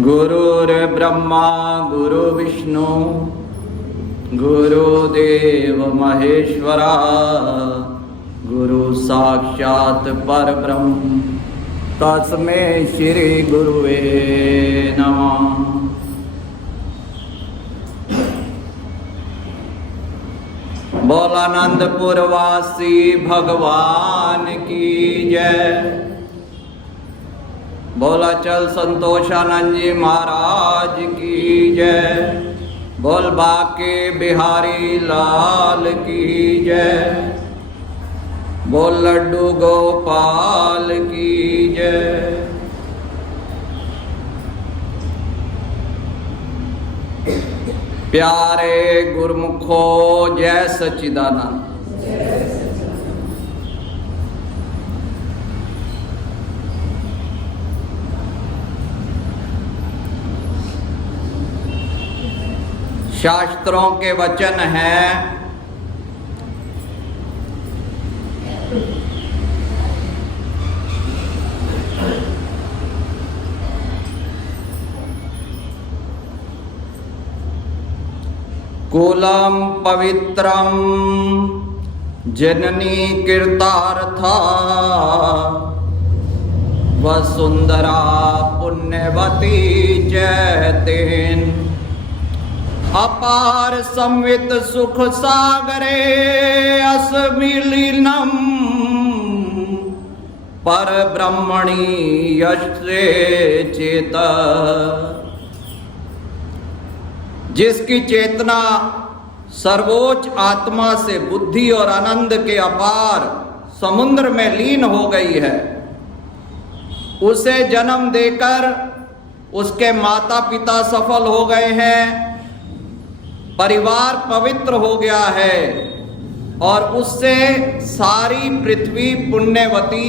गुरुर्ब्रह्मा गुरुर्विष्णु गुरुदेव महेश्वरा गुरु साक्षात् परब्रह्म तस्मै श्री गुरुवे नमः। बोल आनंदपुर वासी भगवान की जय। बोला चल संतोषानंद जी महाराज की जय। बोल बाके बिहारी लाल की जय। बोल लड्डू गोपाल की जय। प्यारे गुरुमुखो जय सच्चिदानंद। शास्त्रों के वचन हैं कुलम पवित्रम जननी कीर्तार्था वसुंधरा पुण्यवती जयतेन अपार संवित सुख सागरे अस्मिलीनम पर ब्रह्मणी यश्रे चेत। जिसकी चेतना सर्वोच्च आत्मा से बुद्धि और आनंद के अपार समुद्र में लीन हो गई है, उसे जन्म देकर उसके माता पिता सफल हो गए हैं, परिवार पवित्र हो गया है और उससे सारी पृथ्वी पुण्यवती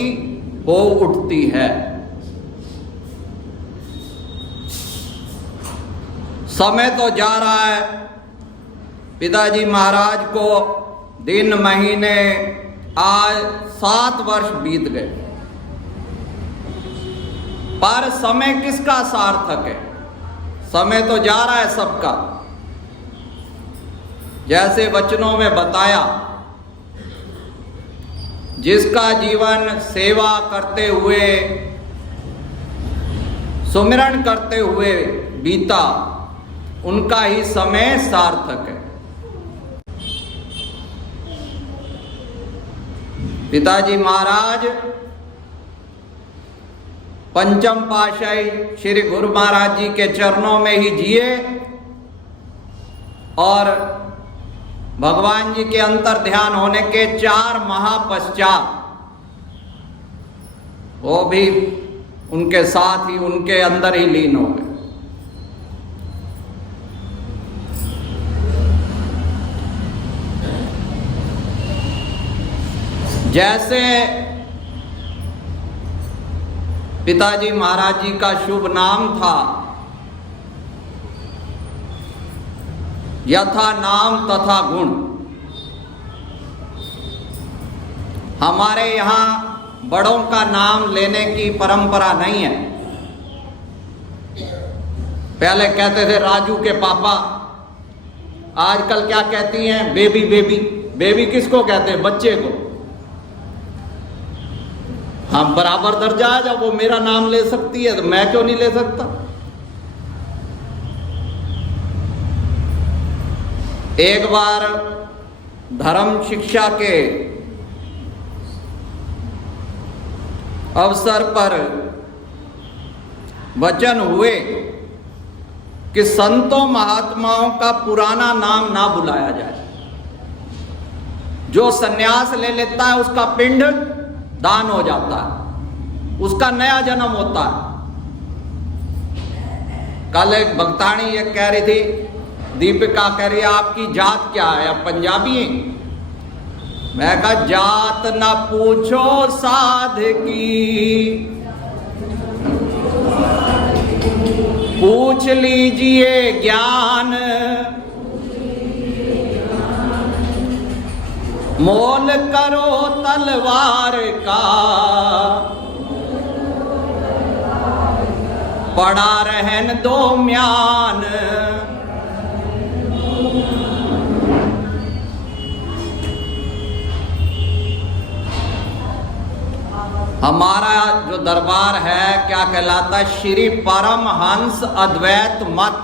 हो उठती है। समय तो जा रहा है। पिताजी महाराज को दिन महीने आज 7 वर्ष बीत गए, पर समय किसका सार्थक है? समय तो जा रहा है सबका। जैसे वचनों में बताया, जिसका जीवन सेवा करते हुए सुमिरन करते हुए बीता, उनका ही समय सार्थक है। पिताजी महाराज पंचम पातशाही श्री गुरु महाराज जी के चरणों में ही जिए और भगवान जी के अंतर ध्यान होने के 4 माह पश्चात वो भी उनके साथ ही उनके अंदर ही लीन हो गए। जैसे पिताजी महाराज जी का शुभ नाम था, यथा नाम तथा गुण। हमारे यहाँ बड़ों का नाम लेने की परंपरा नहीं है। पहले कहते थे राजू के पापा, आजकल क्या कहती हैं? Baby baby. बेबी किसको कहते हैं? बच्चे को। हम बराबर दर्जा है, जब वो मेरा नाम ले सकती है तो मैं क्यों नहीं ले सकता? एक बार धर्म शिक्षा के अवसर पर वचन हुए कि संतों महात्माओं का पुराना नाम ना बुलाया जाए। जो सन्यास ले लेता है उसका पिंड दान हो जाता है, उसका नया जन्म होता है। कल एक भक्तानी ये कह रही थी, दीपिका कह रही है आपकी जात क्या है? आप पंजाबी हैं? मैं कहा जात न पूछो साध की, पूछ लीजिए ज्ञान। मोल करो तलवार का, पड़ा रहन दो म्यान। हमारा जो दरबार है क्या कहलाता है? श्री परमहंस अद्वैत मत।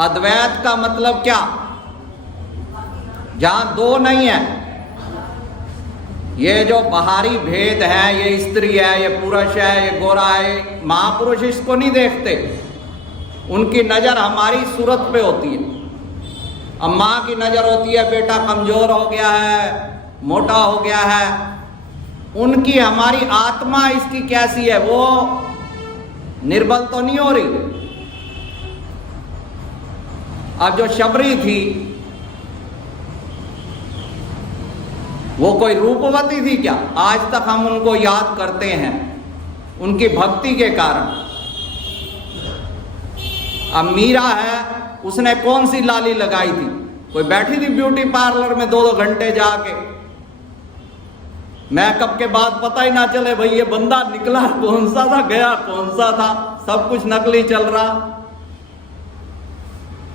अद्वैत का मतलब क्या? जहां दो नहीं है। ये जो बाहरी भेद है, ये स्त्री है, ये पुरुष है, ये गोरा है, महापुरुष इसको नहीं देखते। उनकी नजर हमारी सूरत पे होती है। अब माँ की नजर होती है बेटा कमजोर हो गया है, मोटा हो गया है। उनकी हमारी आत्मा इसकी कैसी है? वो निर्बल तो नहीं हो रही। अब जो शबरी थी वो कोई रूपवती थी क्या? आज तक हम उनको याद करते हैं उनकी भक्ति के कारण। अब मीरा है, उसने कौन सी लाली लगाई थी? कोई बैठी थी ब्यूटी पार्लर में 2-2 घंटे जाके, मेकअप के बाद पता ही ना चले भाई ये बंदा निकला कौन सा था, गया कौन सा था, सब कुछ नकली चल रहा।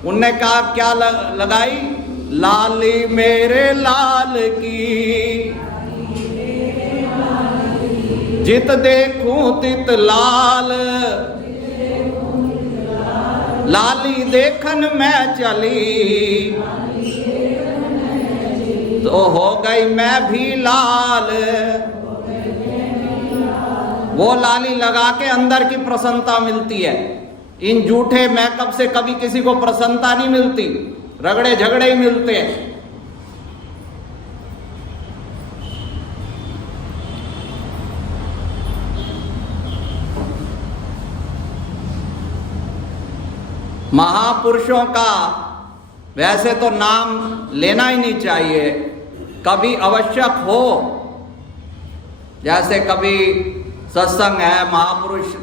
उनने कहा क्या लगाई? लाली मेरे लाल की, जित देखूं तित लाल, लाली देखन मैं चली, तो हो गई मैं भी लाल। वो लाली लगा के अंदर की प्रसन्नता मिलती है। इन झूठे मेकअप से कभी किसी को प्रसन्नता नहीं मिलती, रगड़े झगड़े ही मिलते हैं। महापुरुषों का वैसे तो नाम लेना ही नहीं चाहिए, कभी आवश्यक हो, जैसे कभी सत्संग है, महापुरुष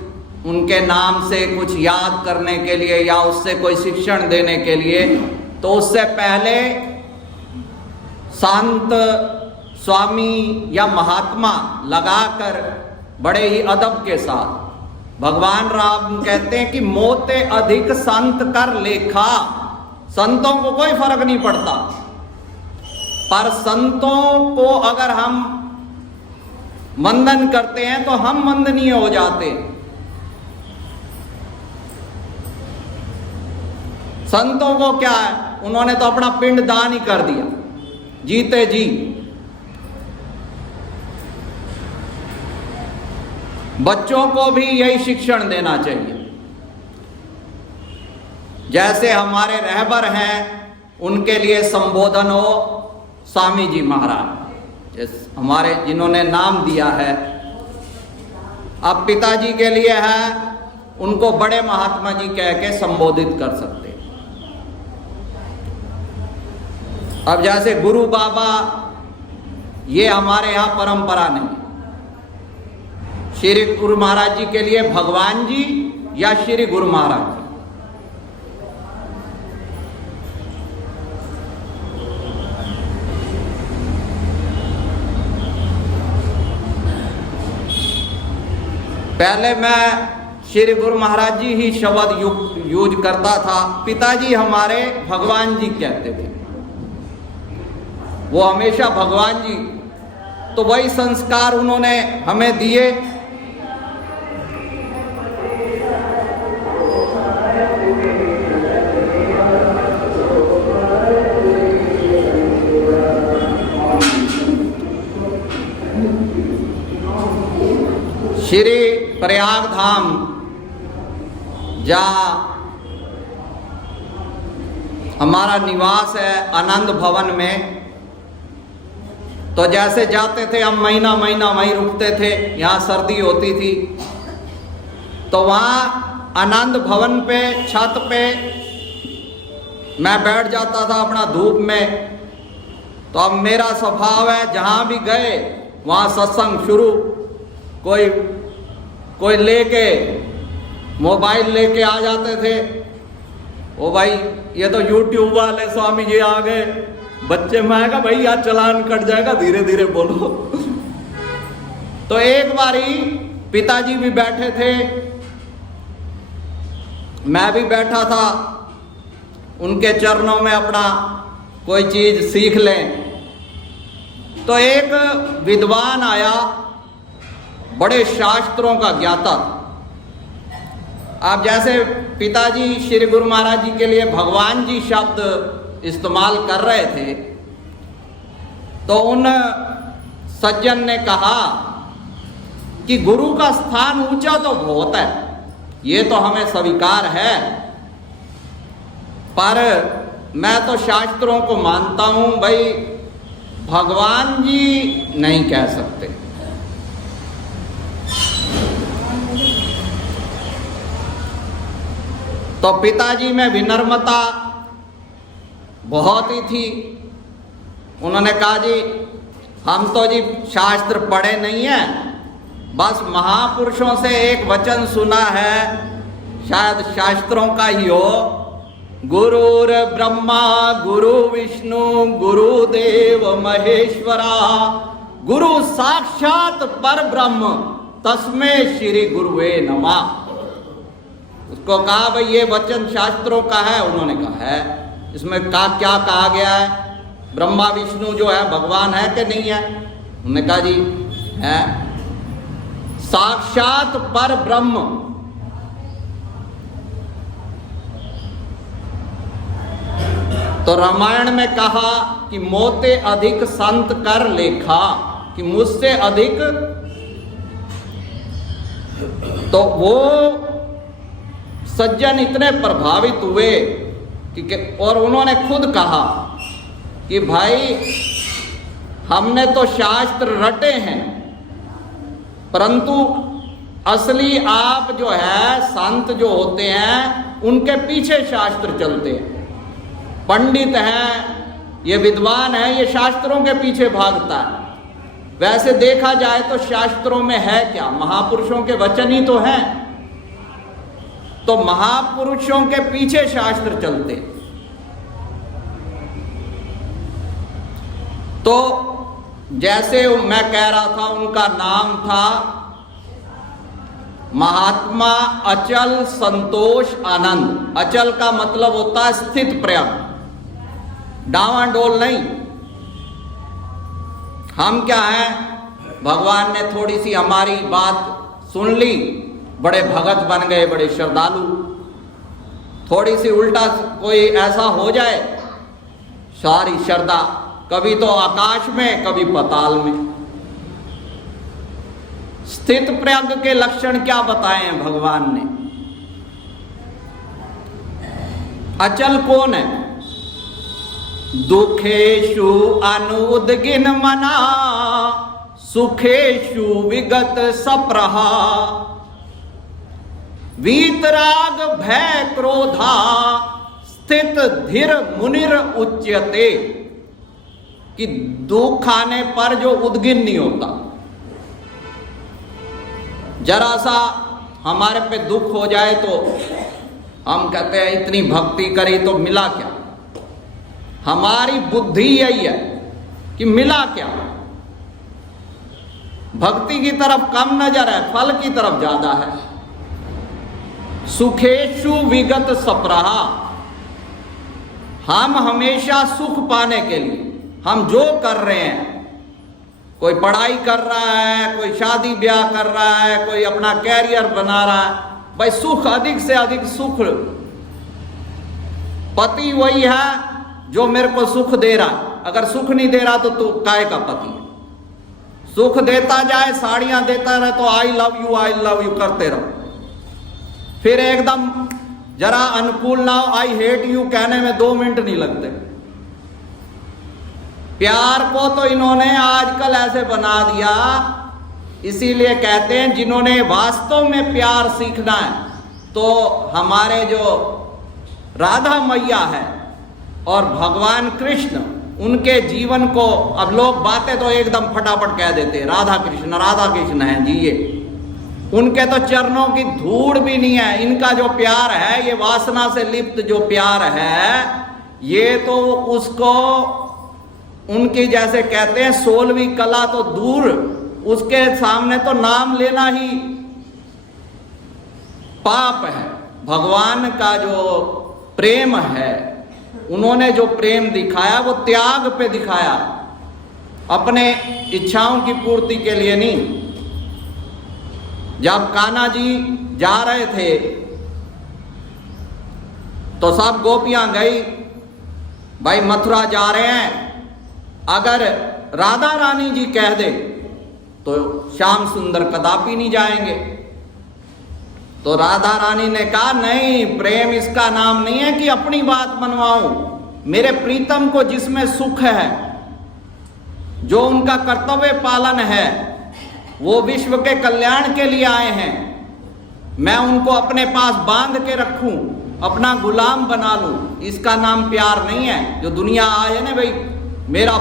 उनके नाम से कुछ याद करने के लिए या उससे कोई शिक्षण देने के लिए, तो उससे पहले संत स्वामी या महात्मा लगाकर बड़े ही अदब के साथ, भगवान राम कहते हैं कि मोते अधिक संत कर लेखा। संतों को कोई फर्क नहीं पड़ता, पर संतों को अगर हम वंदन करते हैं तो हम वंदनीय हो जाते। संतों को क्या है, उन्होंने तो अपना पिंड दान ही कर दिया जीते जी। बच्चों को भी यही शिक्षण देना चाहिए। जैसे हमारे रहबर हैं, उनके लिए संबोधन हो स्वामी जी महाराज, हमारे जिन्होंने नाम दिया है। अब पिताजी के लिए है, उनको बड़े महात्मा जी कह के संबोधित कर सकते। अब जैसे गुरु बाबा, ये हमारे यहाँ परंपरा नहीं। श्री गुरु महाराज जी के लिए भगवान जी या श्री गुरु महाराज जी। पहले मैं श्री गुरु महाराज जी ही शब्द यूज करता था, पिताजी हमारे भगवान जी कहते थे, वो हमेशा भगवान जी। तो वही संस्कार उन्होंने हमें दिए। श्री प्रयाग धाम जहाँ हमारा निवास है आनंद भवन में, तो जैसे जाते थे हम महीना महीना वहीं रुकते थे। यहाँ सर्दी होती थी तो वहाँ आनंद भवन पे छत पे मैं बैठ जाता था अपना धूप में। तो अब मेरा स्वभाव है, जहाँ भी गए वहाँ सत्संग शुरू। कोई लेके मोबाइल लेके आ जाते थे, ओ भाई ये तो यूट्यूब वाले स्वामी जी आ गए। बच्चे में आएगा भाई आज चालान कट जाएगा, धीरे धीरे बोलो। तो एक बारी पिताजी भी बैठे थे, मैं भी बैठा था उनके चरणों में अपना कोई चीज सीख लें, तो एक विद्वान आया, बड़े शास्त्रों का ज्ञाता। आप जैसे पिताजी श्री गुरु महाराज जी के लिए भगवान जी शब्द इस्तेमाल कर रहे थे, तो उन सज्जन ने कहा कि गुरु का स्थान ऊंचा तो बहुत है, ये तो हमें स्वीकार है, पर मैं तो शास्त्रों को मानता हूं भाई, भगवान जी नहीं कह सकते। तो पिताजी में विनम्रता बहुत ही थी। उन्होंने कहा जी हम तो जी शास्त्र पढ़े नहीं है, बस महापुरुषों से एक वचन सुना है, शायद शास्त्रों का ही हो, गुरुर ब्रह्मा गुरु विष्णु गुरुदेव महेश्वरा, गुरु साक्षात पर ब्रह्म तस्मै श्री गुरुवे नमः। उसको कहा भाई ये वचन शास्त्रों का है, उन्होंने कहा है। इसमें क्या कहा गया है, ब्रह्मा विष्णु जो है भगवान है कि नहीं है? उन्होंने कहा जी है, साक्षात पर ब्रह्म। तो रामायण में कहा कि मोते अधिक संत कर लेखा, कि मुझसे अधिक, तो वो सज्जन इतने प्रभावित हुए कि और उन्होंने खुद कहा कि भाई हमने तो शास्त्र रटे हैं, परंतु असली आप जो है संत जो होते हैं उनके पीछे शास्त्र चलते हैं। पंडित हैं, ये विद्वान है, ये शास्त्रों के पीछे भागता है। वैसे देखा जाए तो शास्त्रों में है क्या, महापुरुषों के वचन ही तो हैं, तो महापुरुषों के पीछे शास्त्र चलते। तो जैसे मैं कह रहा था, उनका नाम था महात्मा अचल संतोष आनंद। अचल का मतलब होता है स्थित प्रज्ञ, डावाडोल नहीं। हम क्या हैं, भगवान ने थोड़ी सी हमारी बात सुन ली, बड़े भगत बन गए, बड़े श्रद्धालु। थोड़ी सी उल्टा कोई ऐसा हो जाए, सारी श्रद्धा कभी तो आकाश में कभी पाताल में। स्थित प्रज्ञ के लक्षण क्या बताए हैं भगवान ने? अचल कौन है? दुखेशु अनुद्गिन मना, सुखेशु विगत सप्रहा, वीतराग भय क्रोधा, स्थित धीर मुनिर उच्यते। कि दुख आने पर जो उद्गिन नहीं होता, जरा सा हमारे पे दुख हो जाए तो हम कहते हैं इतनी भक्ति करी तो मिला क्या। हमारी बुद्धि यही है कि मिला क्या, भक्ति की तरफ कम नजर है, फल की तरफ ज्यादा है। सुखेशु विगत सप्रहा, हम हमेशा सुख पाने के लिए हम जो कर रहे हैं, कोई पढ़ाई कर रहा है, कोई शादी ब्याह कर रहा है, कोई अपना कैरियर बना रहा है, भाई सुख, अधिक से अधिक सुख। पति वही है जो मेरे को सुख दे रहा है, अगर सुख नहीं दे रहा तो तू काय का पति है। सुख देता जाए, साड़ियां देता रहे तो आई लव यू करते रहो, फिर एकदम जरा अनुकूल ना हो, आई हेट यू कहने में 2 मिनट नहीं लगते। प्यार को तो इन्होंने आजकल ऐसे बना दिया, इसीलिए कहते हैं जिन्होंने वास्तव में प्यार सीखना है तो हमारे जो राधा मैया है और भगवान कृष्ण, उनके जीवन को, अब लोग बातें तो एकदम फटाफट कह देते हैं, राधा कृष्ण है जी, ये उनके तो चरणों की धूड़ भी नहीं है। इनका जो प्यार है, ये वासना से लिप्त जो प्यार है, ये तो उसको उनकी जैसे कहते हैं 16वीं कला तो दूर, उसके सामने तो नाम लेना ही पाप है। भगवान का जो प्रेम है, उन्होंने जो प्रेम दिखाया वो त्याग पे दिखाया, अपने इच्छाओं की पूर्ति के लिए नहीं। जब कान्हा जी जा रहे थे तो सब गोपियां गई, भाई मथुरा जा रहे हैं, अगर राधा रानी जी कह दे तो श्याम सुंदर कदापि नहीं जाएंगे। तो राधा रानी ने कहा नहीं, प्रेम इसका नाम नहीं है कि अपनी बात मनवाऊं, मेरे प्रीतम को जिसमें सुख है, जो उनका कर्तव्य पालन है, वो विश्व के कल्याण के लिए आए हैं, मैं उनको अपने पास बांध के रखूं, अपना गुलाम बना लूं, इसका नाम प्यार नहीं है। जो दुनिया आए ना भाई, मेरा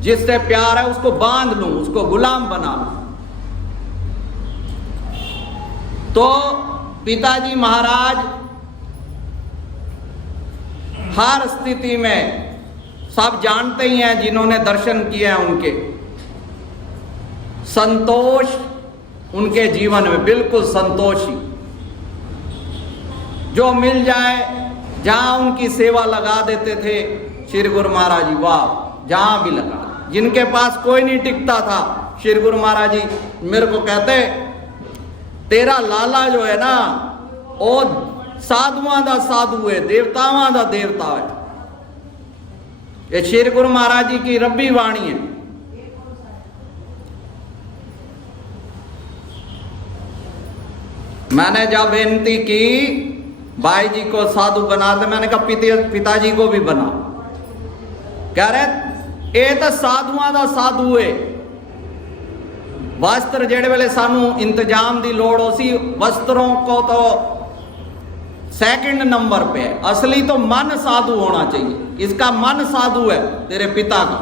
जिससे प्यार है उसको बांध लूं, उसको गुलाम बना लूं। तो पिताजी महाराज हर स्थिति में, सब जानते ही हैं जिन्होंने दर्शन किए हैं उनके, संतोष उनके जीवन में बिल्कुल संतोषी, जो मिल जाए जहां उनकी सेवा लगा देते थे श्री गुरु महाराज जी, वाह, जहां भी लगा। जिनके पास कोई नहीं टिकता था, श्री गुरु महाराज जी मेरे को कहते, तेरा लाला जो है ना, वो साधुआं दा साधु है, देवतावां दा देवता है। ये श्री गुरु महाराज जी की रब्बी वाणी है। मैंने जब बेनती की भाई जी को साधु बना दे, मैंने कहा पिताजी को भी बना। कह रहे ये तो साधुआं दा साधु है, वस्त्र जेड़े वेले सानू इंतजाम दी लोड़ हो सी, वस्त्रों को तो सेकंड नंबर पे है, असली तो मन साधु होना चाहिए। इसका मन साधु है तेरे पिता का।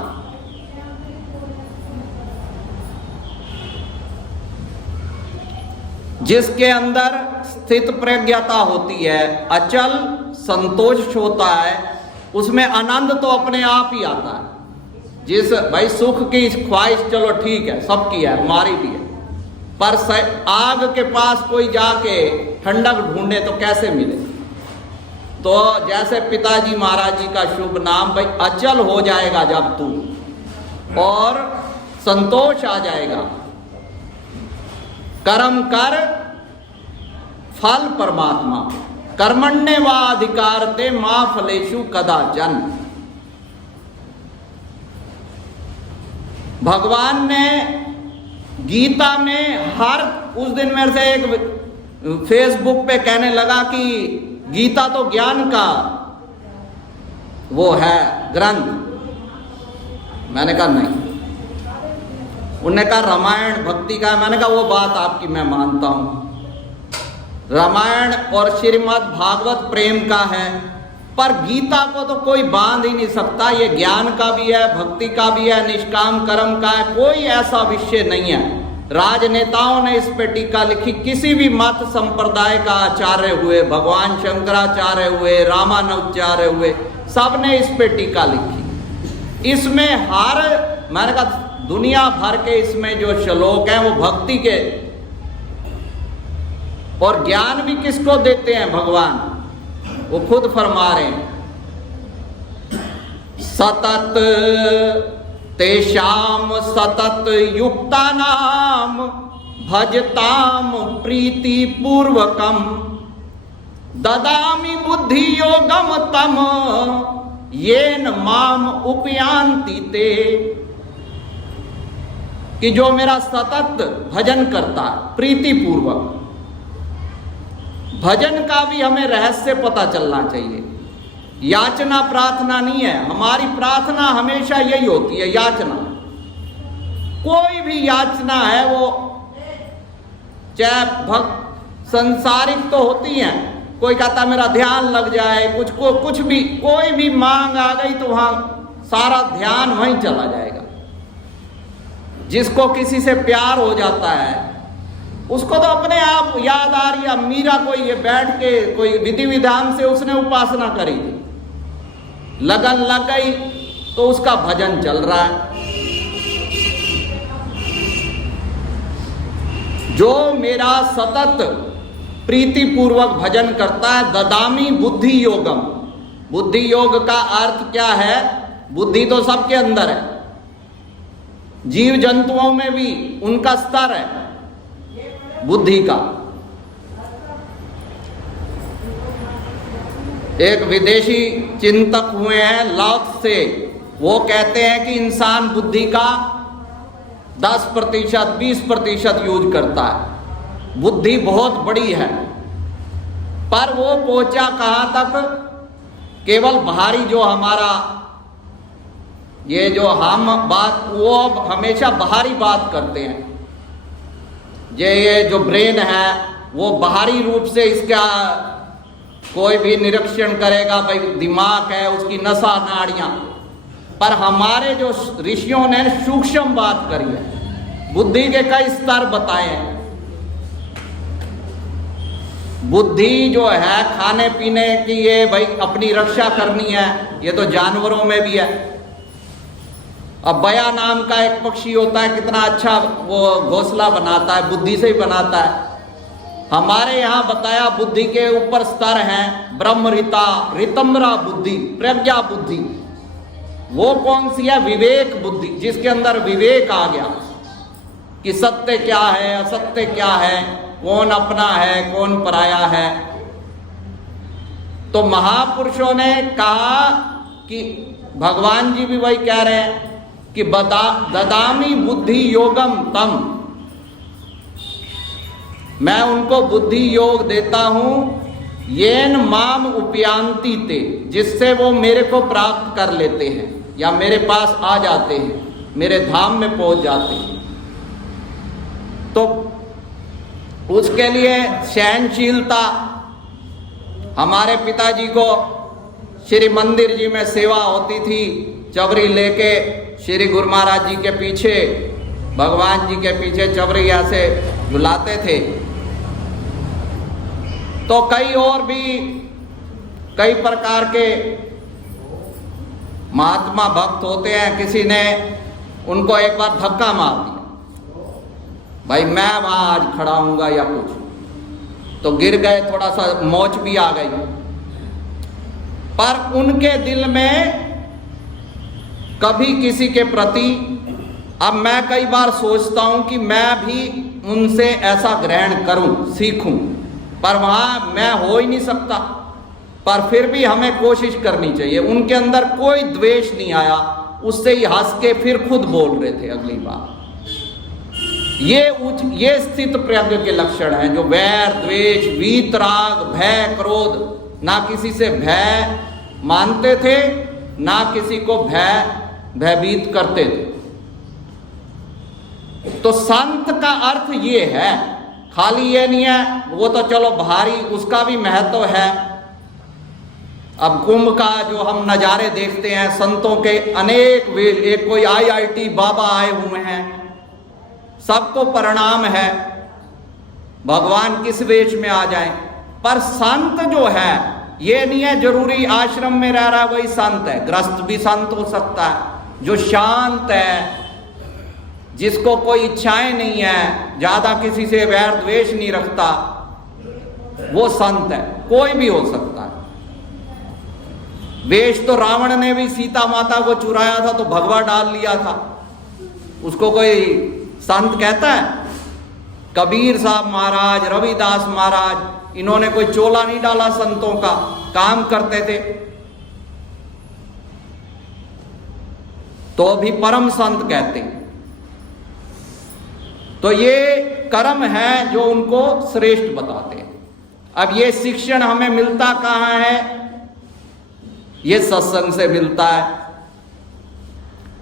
जिसके अंदर स्थित प्रज्ञता होती है, अचल संतोष होता है, उसमें आनंद तो अपने आप ही आता है। जिस भाई सुख की ख्वाहिश चलो ठीक है, सबकी है, हमारी भी है, पर आग के पास कोई जाके ठंडक ढूंढे तो कैसे मिले। तो जैसे पिताजी महाराज जी का शुभ नाम भाई अचल हो जाएगा जब तू, और संतोष आ जाएगा। कर्म कर फल परमात्मा, कर्मण्य वा अधिकारते मां फलेषु कदाचन। भगवान ने गीता में हर, उस दिन मेरे से एक फेसबुक पे कहने लगा कि गीता तो ज्ञान का वो है ग्रंथ। मैंने कहा नहीं। उन्होंने कहा रामायण भक्ति का है। मैंने कहा वो बात आपकी मैं मानता हूं, रामायण और श्रीमद् भागवत प्रेम का है, पर गीता को तो कोई बांध ही नहीं सकता। ये ज्ञान का भी है, भक्ति का भी है, निष्काम कर्म का है, कोई ऐसा विषय नहीं है। राजनेताओं ने इस पे टीका लिखी, किसी भी मत संप्रदाय का आचार्य हुए, भगवान शंकराचार्य हुए, रामानुजाचार्य हुए, सब ने इस पे टीका लिखी। इसमें हर, मैंने कहा दुनिया भर के इसमें जो श्लोक हैं वो भक्ति के, और ज्ञान भी किसको देते हैं भगवान, वो खुद फरमा रहे हैं, सतत तेषाम सतत युक्तानाम भजताम प्रीति पूर्वकम ददामि बुद्धि योगम तम येन माम उपयांति ते। कि जो मेरा सतत भजन करता है प्रीति पूर्वक, भजन का भी हमें रहस्य पता चलना चाहिए। याचना प्रार्थना नहीं है, हमारी प्रार्थना हमेशा यही होती है, याचना। कोई भी याचना है वो चाहे भक्त संसारिक तो होती हैं, कोई कहता मेरा ध्यान लग जाए, कुछ भी, कोई भी मांग आ गई तो वहां सारा ध्यान वहीं चला जाएगा। जिसको किसी से प्यार हो जाता है उसको तो अपने आप याद आ रही है। मीरा कोई ये बैठ के कोई विधि विधान से उसने उपासना करी थी, लगन लग गई तो उसका भजन चल रहा है। जो मेरा सतत प्रीति पूर्वक भजन करता है। ददामी बुद्धि योगम। बुद्धि योग का अर्थ क्या है? बुद्धि तो सबके अंदर है, जीव जंतुओं में भी उनका स्तर है बुद्धि का। एक विदेशी चिंतक हुए हैं लाओत्से से, वो कहते हैं कि इंसान बुद्धि का 10% 20% यूज करता है। बुद्धि बहुत बड़ी है, पर वो पहुंचा कहां तक? केवल बाहरी जो हमारा ये जो हम बात, वो हमेशा बाहरी बात करते हैं। ये जो ब्रेन है वो बाहरी रूप से इसका कोई भी निरीक्षण करेगा, भाई दिमाग है, उसकी नसा नाड़ियां। पर हमारे जो ऋषियों ने सूक्ष्म बात करी है, बुद्धि के कई स्तर बताए हैं। बुद्धि जो है खाने पीने की, ये भाई अपनी रक्षा करनी है, ये तो जानवरों में भी है। अब बया नाम का एक पक्षी होता है, कितना अच्छा वो घोंसला बनाता है, बुद्धि से ही बनाता है। हमारे यहाँ बताया बुद्धि के ऊपर स्तर हैं ब्रह्मरिता, रितंबरा बुद्धि, प्रज्ञा बुद्धि। वो कौन सी है? विवेक बुद्धि, जिसके अंदर विवेक आ गया कि सत्य क्या है, असत्य क्या है, कौन अपना है, कौन पराया है। तो महापुरुषों ने कहा कि भगवान जी भी वही कह रहे हैं कि ददामी बुद्धि योगम तम, मैं उनको बुद्धि योग देता हूं, येन माम उपयांति ते, जिससे वो मेरे को प्राप्त कर लेते हैं या मेरे पास आ जाते हैं, मेरे धाम में पहुंच जाते हैं। तो उसके लिए सहनशीलता। हमारे पिताजी को श्री मंदिर जी में सेवा होती थी, चवरी लेके श्री गुरु महाराज जी के पीछे, भगवान जी के पीछे चवरी ऐसे झुलाते थे। तो कई और भी कई प्रकार के महात्मा भक्त होते हैं। किसी ने उनको एक बार धक्का मार दिया, भाई मैं वहां आज खड़ा हूंगा या कुछ, तो गिर गए, थोड़ा सा मोच भी आ गई। पर उनके दिल में कभी किसी के प्रति, अब मैं कई बार सोचता हूं कि मैं भी उनसे ऐसा ग्रहण करूं, सीखूं, पर वहां मैं हो ही नहीं सकता। पर फिर भी हमें कोशिश करनी चाहिए। उनके अंदर कोई द्वेष नहीं आया, उससे ही हंस के फिर खुद बोल रहे थे अगली बार। ये स्थित प्रज्ञ के लक्षण हैं, जो वैर द्वेष वीतराग भय क्रोध, ना किसी से भय मानते थे, ना किसी को भयभीत करते थे। तो संत का अर्थ ये है, खाली ये नहीं है, वो तो चलो बाहरी, उसका भी महत्व है। अब कुंभ का जो हम नजारे देखते हैं, संतों के अनेक वे, एक कोई IIT बाबा आए हुए हैं, सबको प्रणाम है, भगवान किस वेश में आ जाए। पर संत जो है, ये नहीं है जरूरी आश्रम में रह रहा वही संत है, गृहस्थ भी संत हो सकता है। जो शांत है, जिसको कोई इच्छाएं नहीं है, ज्यादा किसी से वैर द्वेष नहीं रखता, वो संत है। कोई भी हो सकता है। वेश तो रावण ने भी सीता माता को चुराया था तो भगवा डाल लिया था, उसको कोई संत कहता है? कबीर साहब महाराज, रविदास महाराज, इन्होंने कोई चोला नहीं डाला, संतों का काम करते थे, तो भी परम संत कहते हैं। तो ये कर्म है जो उनको श्रेष्ठ बताते हैं। अब ये शिक्षण हमें मिलता कहाँ है? ये सत्संग से मिलता है।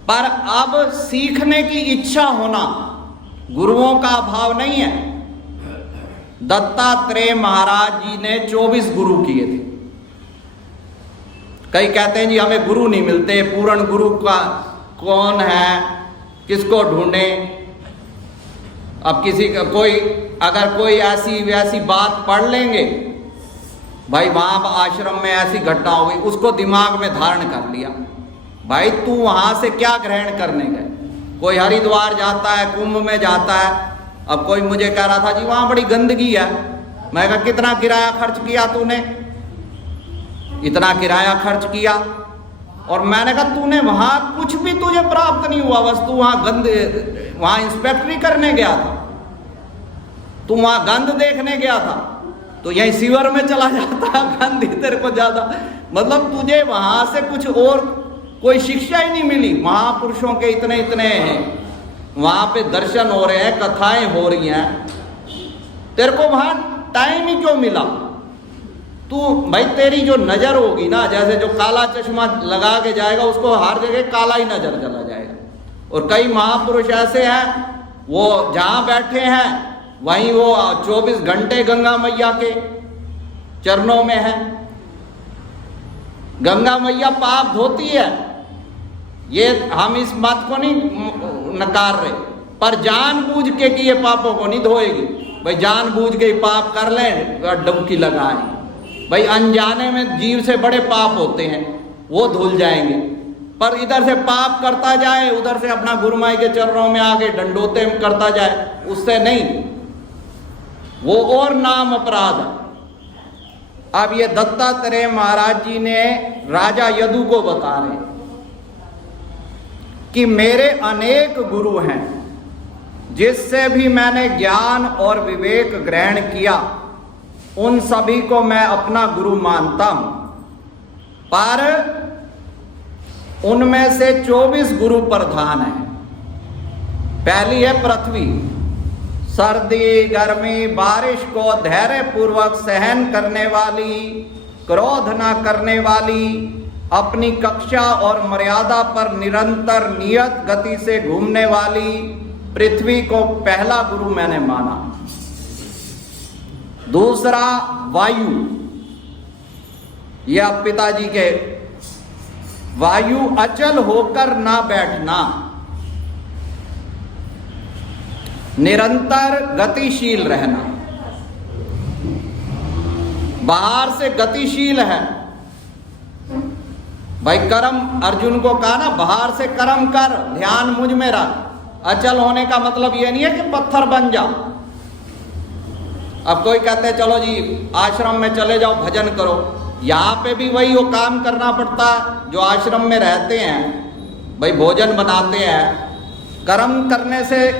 पर अब सीखने की इच्छा होना, गुरुओं का अभाव नहीं है। दत्तात्रेय महाराज जी ने 24 गुरु किए थे। कई कहते हैं जी हमें गुरु नहीं मिलते, पूर्ण गुरु का कौन है, किसको ढूंढे। अब किसी का अगर कोई ऐसी वैसी बात पढ़ लेंगे, भाई वहां आश्रम में ऐसी घटना हो गई, उसको दिमाग में धारण कर लिया। भाई तू वहां से क्या ग्रहण करने गए? कोई हरिद्वार जाता है, कुंभ में जाता है। अब कोई मुझे कह रहा था जी वहां बड़ी गंदगी है, मैं कहा कितना किराया खर्च किया तूने? इतना किराया खर्च किया। और मैंने कहा तूने वहां कुछ भी तुझे प्राप्त नहीं हुआ, बस तू वहां इंस्पेक्टरी करने गया था, तू वहां गंध देखने गया था, तो यही सीवर में चला जाता, गंध ही तेरे को ज्यादा, मतलब तुझे वहां से कुछ और कोई शिक्षा ही नहीं मिली। महापुरुषों के इतने इतने हैं, वहां पे दर्शन हो रहे हैं, कथाएं हो रही हैं, तेरे को वहां टाइम ही क्यों मिला? तू भाई तेरी जो नजर होगी ना, जैसे जो काला चश्मा लगा के जाएगा उसको हर जगह काला ही नजर चला जाएगा। और कई महापुरुष ऐसे हैं, वो जहां बैठे हैं वहीं वो 24 घंटे गंगा मैया के चरणों में है। गंगा मैया पाप धोती है, ये हम इस बात को नहीं नकार रहे, पर जानबूझ के कि ये पापों को नहीं धोएगी। भाई जानबूझ के पाप कर लें, डुबकी लगाएं, भाई अनजाने में जीव से बड़े पाप होते हैं, वो धुल जाएंगे। पर इधर से पाप करता जाए, उधर से अपना गुरु माई के चरणों में आके डंडोते करता जाए, उससे नहीं, वो और नाम अपराध है। अब ये दत्तात्रेय महाराज जी ने राजा यदु को बता रहे कि मेरे अनेक गुरु हैं, जिससे भी मैंने ज्ञान और विवेक ग्रहण किया, उन सभी को मैं अपना गुरु मानता हूं, पर उनमें से 24 गुरु प्रधान हैं। पहली है पृथ्वी, सर्दी गर्मी बारिश को धैर्य पूर्वक सहन करने वाली, क्रोध न करने वाली, अपनी कक्षा और मर्यादा पर निरंतर नियत गति से घूमने वाली पृथ्वी को पहला गुरु मैंने माना। दूसरा वायु, यह पिताजी के, वायु अचल होकर ना बैठना, निरंतर गतिशील रहना। बाहर से गतिशील है भाई, कर्म, अर्जुन को कहा ना बाहर से कर्म कर, ध्यान मुझ में रख। अचल होने का मतलब यह नहीं है कि पत्थर बन जा। अब कोई कहते हैं चलो जी आश्रम में चले जाओ भजन करो, यहां पे भी वही वो काम करना पड़ता है जो आश्रम में रहते हैं, भाई भोजन बनाते हैं। कर्म करने से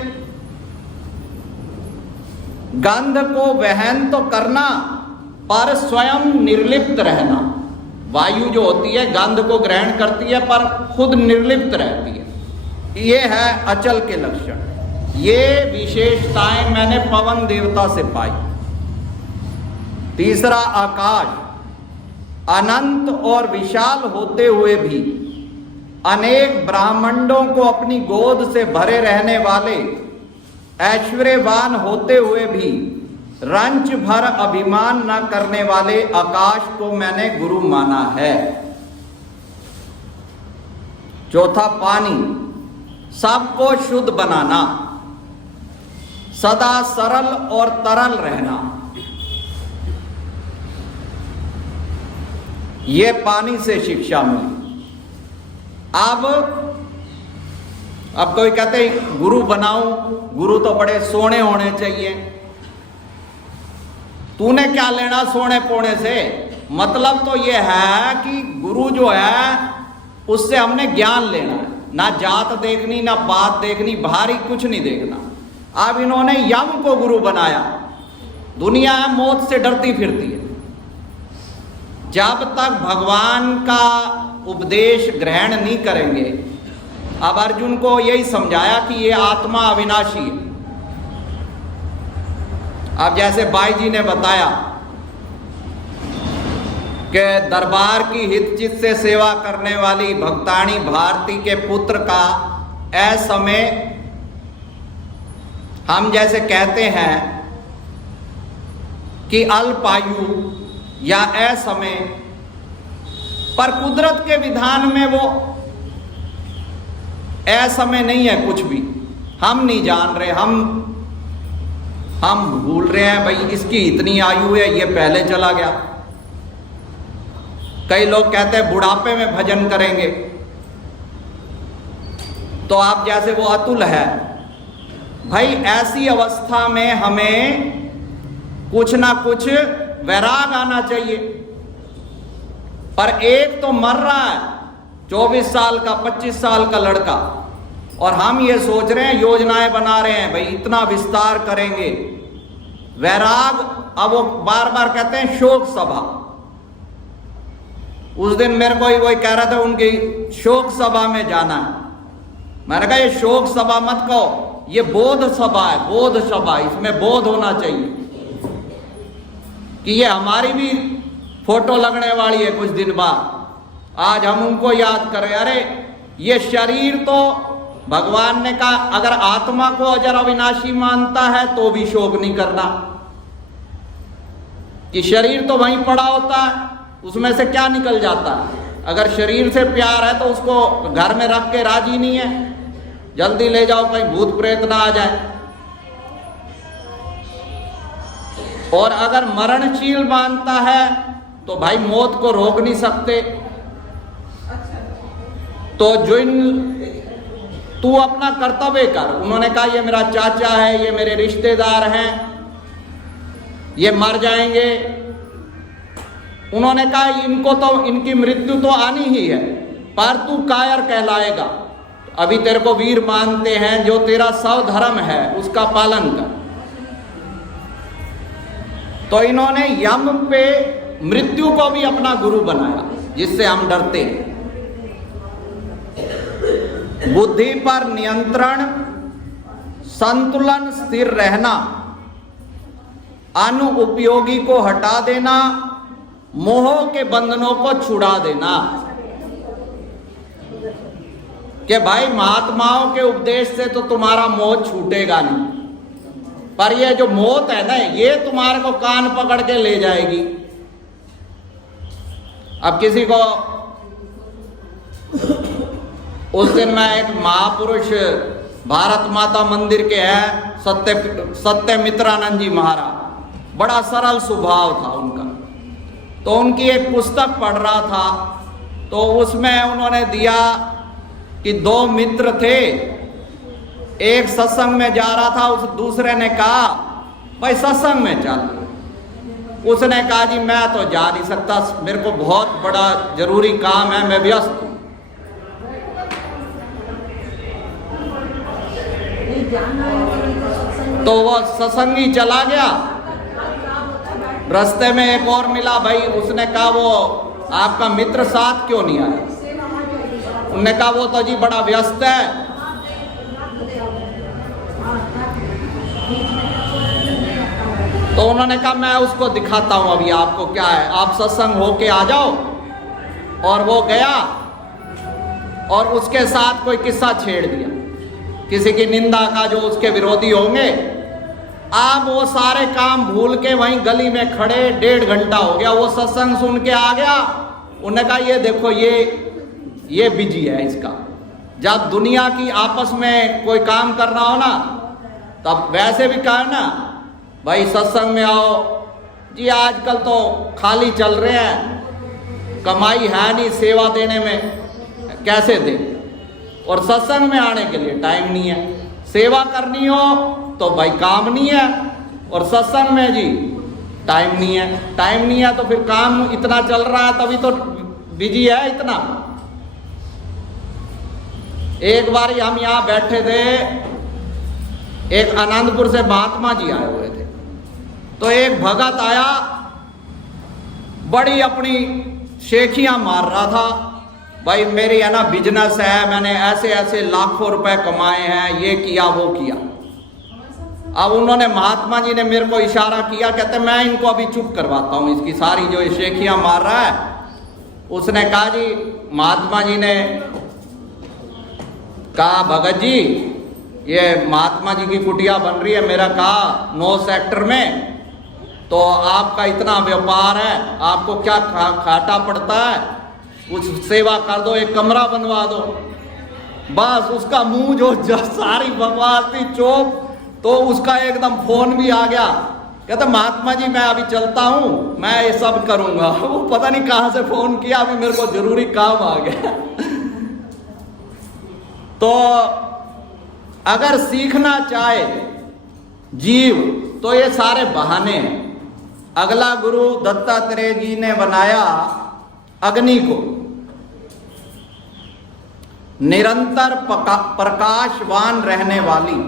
गंध को वहन तो करना, पर स्वयं निर्लिप्त रहना। वायु जो होती है गंध को ग्रहण करती है पर खुद निर्लिप्त रहती है, ये है अचल के लक्षण। ये विशेषताएं मैंने पवन देवता से पाई। तीसरा आकाश, अनंत और विशाल होते हुए भी अनेक ब्रह्मांडों को अपनी गोद से भरे रहने वाले, ऐश्वर्यवान होते हुए भी रंच भर अभिमान न करने वाले आकाश को मैंने गुरु माना है। चौथा पानी, सबको शुद्ध बनाना, सदा सरल और तरल रहना, ये पानी से शिक्षा मिली। अब कोई कहते हैं गुरु बनाऊं, गुरु तो बड़े सोने होने चाहिए। तूने क्या लेना सोने पोने से? मतलब तो यह है कि गुरु जो है उससे हमने ज्ञान लेना है, ना जात देखनी, ना बात देखनी, बाहरी कुछ नहीं देखना। अब इन्होंने यम को गुरु बनाया। दुनिया मौत से डरती फिरती है, जब तक भगवान का उपदेश ग्रहण नहीं करेंगे। अब अर्जुन को यही समझाया कि ये आत्मा अविनाशी है। अब जैसे बाई जी ने बताया कि दरबार की हितचित से सेवा करने वाली भक्ताणी भारती के पुत्र का असमय, हम जैसे कहते हैं कि अल्पायु या असमय, पर कुदरत के विधान में वो असमय नहीं है कुछ भी। हम नहीं जान रहे, हम भूल रहे हैं भाई इसकी इतनी आयु है, ये पहले चला गया। कई लोग कहते हैं बुढ़ापे में भजन करेंगे, तो आप जैसे वो अतुल है। भाई ऐसी अवस्था में हमें कुछ ना कुछ वैराग आना चाहिए। पर एक तो मर रहा है 24 साल का 25 साल का लड़का, और हम ये सोच रहे हैं, योजनाएं बना रहे हैं, भाई इतना विस्तार करेंगे वैराग। अब वो बार बार कहते हैं शोक सभा। उस दिन मेरे को ही वही कह रहा था उनकी शोक सभा में जाना है। मैंने कहा ये शोक सभा मत कहो, ये बोध सभा है, बोध सभा। इसमें बोध होना चाहिए कि ये हमारी भी फोटो लगने वाली है कुछ दिन बाद। आज हम उनको याद करें। अरे ये शरीर तो भगवान ने कहा अगर आत्मा को अजर अविनाशी मानता है तो भी शोक नहीं करना, कि शरीर तो वहीं पड़ा होता है, उसमें से क्या निकल जाता है। अगर शरीर से प्यार है तो उसको घर में रख के राजी नहीं है, जल्दी ले जाओ कहीं भूत प्रेत ना आ जाए। और अगर मरणशील मानता है तो भाई मौत को रोक नहीं सकते। तो जो तू अपना कर्तव्य कर। उन्होंने कहा ये मेरा चाचा है, ये मेरे रिश्तेदार हैं, ये मर जाएंगे। उन्होंने कहा इनको तो इनकी मृत्यु तो आनी ही है, पर तू कायर कहलाएगा। अभी तेरे को वीर मानते हैं, जो तेरा स्वधर्म है उसका पालन कर। तो इन्होंने यम पे मृत्यु को भी अपना गुरु बनाया, जिससे हम डरते हैं। बुद्धि पर नियंत्रण, संतुलन स्थिर रहना, अनुपयोगी को हटा देना, मोह के बंधनों को छुड़ा देना। कि भाई महात्माओं के उपदेश से तो तुम्हारा मोह छूटेगा नहीं, पर ये जो मौत है ना, ये तुम्हारे को कान पकड़ के ले जाएगी। अब किसी को उस दिन मैं एक महापुरुष भारत माता मंदिर के हैं सत्यमित्रानंद जी महाराज, बड़ा सरल स्वभाव था उनका। तो उनकी एक पुस्तक पढ़ रहा था, तो उसमें उन्होंने दिया कि दो मित्र थे, एक सत्संग में जा रहा था, उस दूसरे ने कहा भाई सत्संग में चल। उसने कहा जी मैं तो जा नहीं सकता, मेरे को बहुत बड़ा जरूरी काम है, मैं व्यस्त हूं। तो वो सत्संगी चला गया। रास्ते में एक और मिला, भाई उसने कहा वो आपका मित्र साथ क्यों नहीं आया? उन्होंने कहा वो तो जी बड़ा व्यस्त है। तो उन्होंने कहा मैं उसको दिखाता हूं अभी आपको क्या है, आप सत्संग होके आ जाओ। और वो गया और उसके साथ कोई किस्सा छेड़ दिया, किसी की निंदा का, जो उसके विरोधी होंगे। आप वो सारे काम भूल के वहीं गली में खड़े, 1.5 घंटा हो गया, वो सत्संग सुन के आ गया। उन्होंने कहा ये देखो ये बिजी है इसका। जब दुनिया की आपस में कोई काम करना हो ना, तब वैसे भी कहा ना भाई सत्संग में आओ जी, आजकल तो खाली चल रहे हैं, कमाई है नहीं सेवा देने में, कैसे दे। और सत्संग में आने के लिए टाइम नहीं है, सेवा करनी हो तो भाई काम नहीं है, और सत्संग में जी टाइम नहीं है। टाइम नहीं है तो फिर काम इतना चल रहा है, तभी तो बिजी है इतना। एक बार हम यहाँ बैठे थे, एक आनंदपुर से महात्मा जी आए हुए थे। तो एक भगत आया, बड़ी अपनी शेखियां मार रहा था, भाई मेरी है ना बिजनेस है, मैंने ऐसे ऐसे लाखों रुपए कमाए हैं, ये किया वो किया। अब उन्होंने महात्मा जी ने मेरे को इशारा किया, कहते मैं इनको अभी चुप करवाता हूँ, इसकी सारी जो शेखियां मार रहा है। उसने कहा जी, महात्मा जी ने कहा भगत जी ये महात्मा जी की कुटिया बन रही है, मेरा कहा 9 सेक्टर में, तो आपका इतना व्यापार है, आपको क्या घाटा पड़ता है, कुछ सेवा कर दो, एक कमरा बनवा दो। बस उसका मुंह जो सारी बकवास थी चोप, तो उसका एकदम फोन भी आ गया, कहता महात्मा जी मैं अभी चलता हूं, मैं ये सब करूंगा। वो पता नहीं कहां से फोन किया, अभी मेरे को जरूरी काम आ गया। तो अगर सीखना चाहे जीव तो ये सारे बहाने हैं। अगला गुरु दत्तात्रेय जी ने बनाया अग्नि को, निरंतर प्रकाशवान रहने वाली,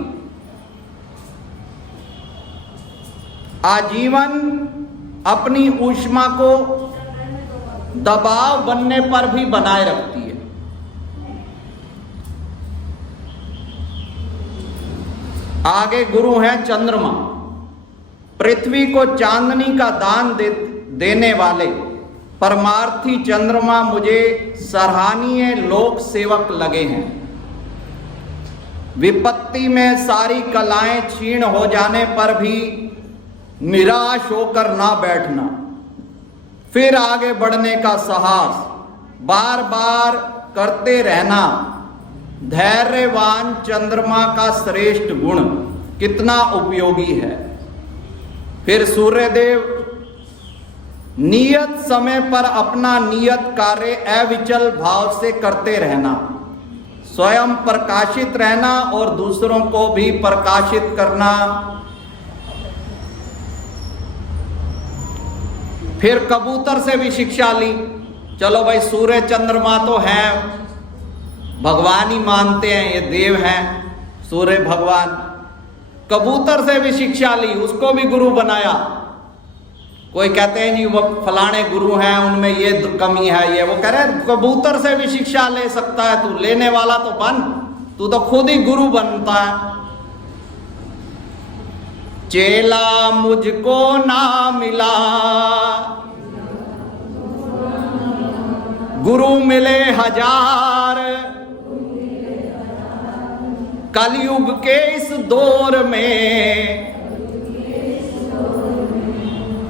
आजीवन अपनी ऊष्मा को दबाव बनने पर भी बनाए रखती है। आगे गुरु हैं चंद्रमा, पृथ्वी को चांदनी का दान देने वाले परमार्थी चंद्रमा मुझे सराहनीय लोक सेवक लगे हैं। विपत्ति में सारी कलाएं क्षीण हो जाने पर भी निराश होकर ना बैठना, फिर आगे बढ़ने का साहस बार बार करते रहना, धैर्यवान चंद्रमा का श्रेष्ठ गुण कितना उपयोगी है। फिर सूर्यदेव, नियत समय पर अपना नियत कार्य अविचल भाव से करते रहना, स्वयं प्रकाशित रहना और दूसरों को भी प्रकाशित करना। फिर कबूतर से भी शिक्षा ली। चलो भाई, सूर्य चंद्रमा तो हैं, भगवान ही मानते हैं, ये देव हैं सूर्य भगवान। कबूतर से भी शिक्षा ली, उसको भी गुरु बनाया। कोई कहते हैं नहीं वो फलाने गुरु हैं, उनमें ये कमी है, ये वो कह रहे कबूतर से भी शिक्षा ले सकता है तू, लेने वाला तो बन, तू तो खुद ही गुरु बनता है। चेला मुझको ना मिला, गुरु मिले हजार, कलयुग के इस दौर में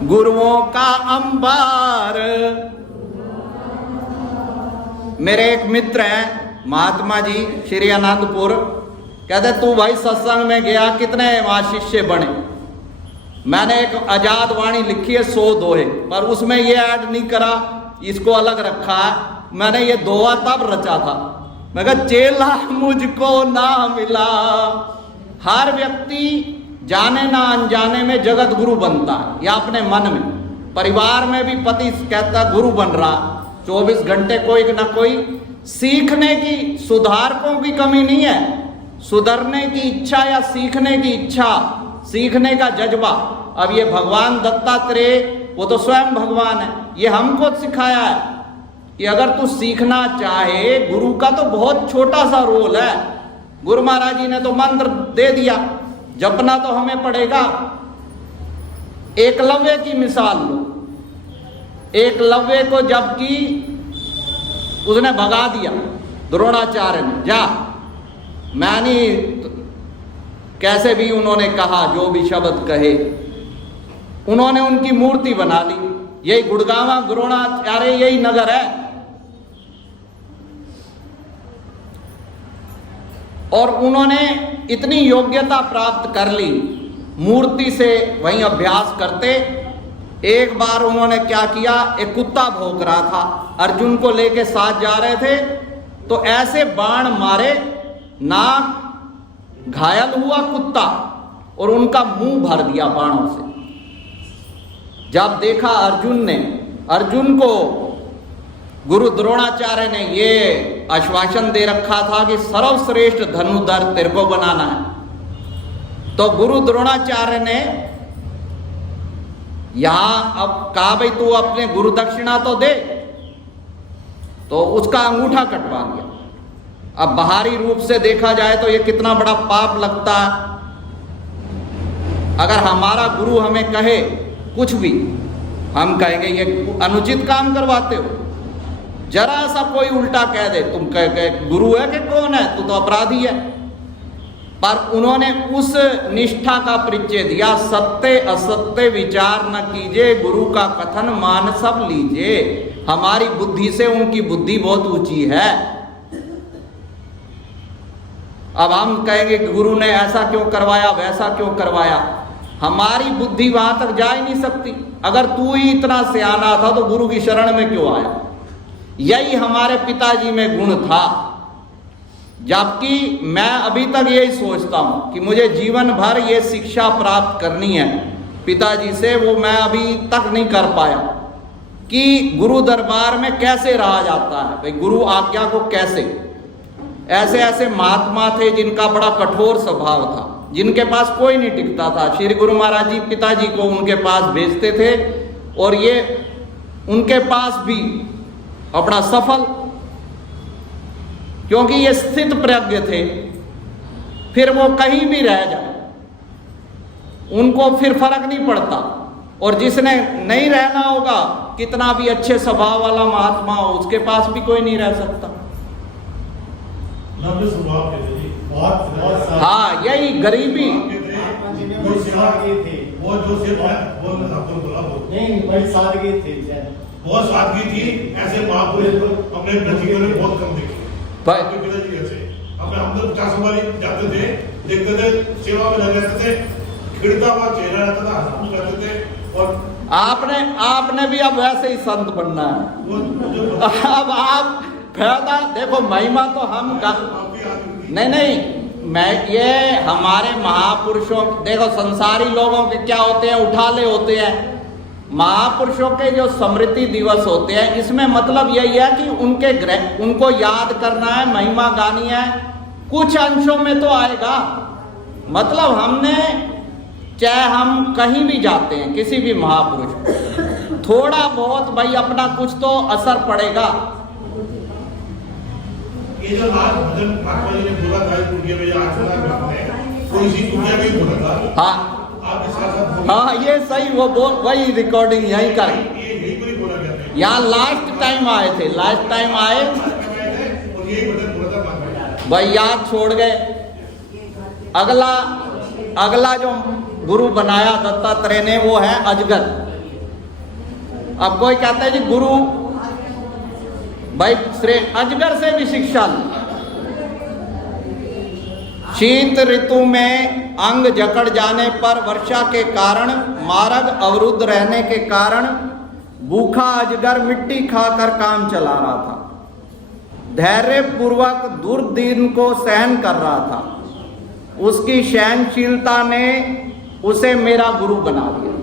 गुरुओं का अंबार। मेरे एक मित्र हैं महात्मा जी श्री आनंदपुर, कहते तू भाई सत्संग में गया, कितने वहां शिष्य बने? मैंने एक आजाद वाणी लिखी है 100 दोहे, पर उसमें ये ऐड नहीं करा, इसको अलग रखा है। मैंने ये दोहा तब रचा था, मैं कहा चेला मुझको ना मिला। हर व्यक्ति जाने ना अनजाने में जगत गुरु बनता है, या अपने मन में। परिवार में भी पति कहता गुरु बन रहा, 24 घंटे कोई ना कोई सीखने की, सुधारकों की कमी नहीं है, सुधरने की इच्छा या सीखने की इच्छा, सीखने का जज्बा। अब ये भगवान दत्तात्रेय, वो तो स्वयं भगवान है, ये हमको सिखाया है कि अगर तू सीखना चाहे, गुरु का तो बहुत छोटा सा रोल है। गुरु महाराज जी ने तो मंत्र दे दिया, जपना तो हमें पड़ेगा। एकलव्य की मिसाल लो, एकलव्य को जबकि उसने भगा दिया द्रोणाचार्य ने, जा मैं नहीं, कैसे भी उन्होंने कहा, जो भी शब्द कहे, उन्होंने उनकी मूर्ति बना ली। यही गुड़गांव द्रोणाचार्य, यही नगर है। और उन्होंने इतनी योग्यता प्राप्त कर ली, मूर्ति से वहीं अभ्यास करते। एक बार उन्होंने क्या किया, एक कुत्ता भौंक रहा था, अर्जुन को लेके साथ जा रहे थे, तो ऐसे बाण मारे, नाक घायल हुआ कुत्ता, और उनका मुंह भर दिया बाणों से। जब देखा अर्जुन ने, अर्जुन को गुरु द्रोणाचार्य ने ये आश्वासन दे रखा था कि सर्वश्रेष्ठ धनुधर तेरे को बनाना है, तो गुरु द्रोणाचार्य ने यहां अब कहा भाई तू अपने गुरु दक्षिणा तो दे, तो उसका अंगूठा कटवा दिया। अब बाहरी रूप से देखा जाए तो ये कितना बड़ा पाप लगता है। अगर हमारा गुरु हमें कहे कुछ भी, हम कहेंगे ये अनुचित काम करवाते हो। जरा सा कोई उल्टा कह दे, तुम कह गुरु है कि कौन है, तू तो अपराधी है। पर उन्होंने उस निष्ठा का परिचय दिया, सत्य असत्य विचार न कीजिए, गुरु का कथन मान सब लीजिए। हमारी बुद्धि से उनकी बुद्धि बहुत ऊंची है। अब हम कहेंगे कि गुरु ने ऐसा क्यों करवाया, वैसा क्यों करवाया, हमारी बुद्धि वहां तक जा ही नहीं सकती। अगर तू ही इतना सियाना था तो गुरु की शरण में क्यों आया? यही हमारे पिताजी में गुण था। जबकि मैं अभी तक यही सोचता हूं कि मुझे जीवन भर ये शिक्षा प्राप्त करनी है पिताजी से, वो मैं अभी तक नहीं कर पाया कि गुरु दरबार में कैसे रहा जाता है, भाई गुरु आज्ञा को कैसे। ऐसे ऐसे महात्मा थे जिनका बड़ा कठोर स्वभाव था, जिनके पास कोई नहीं टिकता था। श्री गुरु महाराज जी पिताजी को उनके पास भेजते थे और ये उनके पास भी अपना सफल, क्योंकि ये स्थित प्रज्ञ थे, फिर वो कहीं भी रह जाए उनको फिर फर्क नहीं पड़ता। और जिसने नहीं रहना होगा, कितना भी अच्छे स्वभाव वाला महात्मा हो, उसके पास भी कोई नहीं रह सकता। हाँ, यही गरीबी। बहुत सादगी थी, ऐसे महापुरुष अपने प्रतियों ने बहुत कम देखी। हम लोग 50 बारी जाते थे, देखते थे, सेवा में लगे रहते थे, खिड़ता हुआ चेहरा रहता था, हम करते थे। और आपने भी अब वैसे ही संत बनना है। अब आप फायदा देखो, महिमा तो हम नहीं, मैं ये हमारे महापुरुषों, देखो संसारी लोगों के क्या होते हैं, उठाले होते हैं। महापुरुषों के जो स्मृति दिवस होते हैं, इसमें मतलब यही है कि उनको याद करना है, महिमा गानी है। कुछ अंशों में तो आएगा, मतलब हमने, चाहे हम कहीं भी जाते हैं, किसी भी महापुरुष, थोड़ा बहुत भाई अपना कुछ तो असर पड़ेगा। ये जो आज भजन महात्मा जी ने बोला था कुटिया में, आज कोई इसी कुटिया में बोला था। हाँ, आपके साथ हाँ, ये सही, वो वही रिकॉर्डिंग यही कर, यही बोला गया था। यहाँ लास्ट टाइम आए थे, लास्ट टाइम आए और यही भजन बोला था भाई, याद छोड़ गए। अगला जो गुरु बनाया दत्तात्रेय ने, वो है अजगर। अब कोई कहता है जी गुरु, भाई श्रेय अजगर से भी शिक्षा ली। शीत ऋतु में अंग जकड़ जाने पर, वर्षा के कारण, मार्ग अवरुद्ध रहने के कारण, भूखा अजगर मिट्टी खाकर काम चला रहा था। धैर्य पूर्वक दुर्दिन को सहन कर रहा था। उसकी सहनशीलता ने उसे मेरा गुरु बना दिया।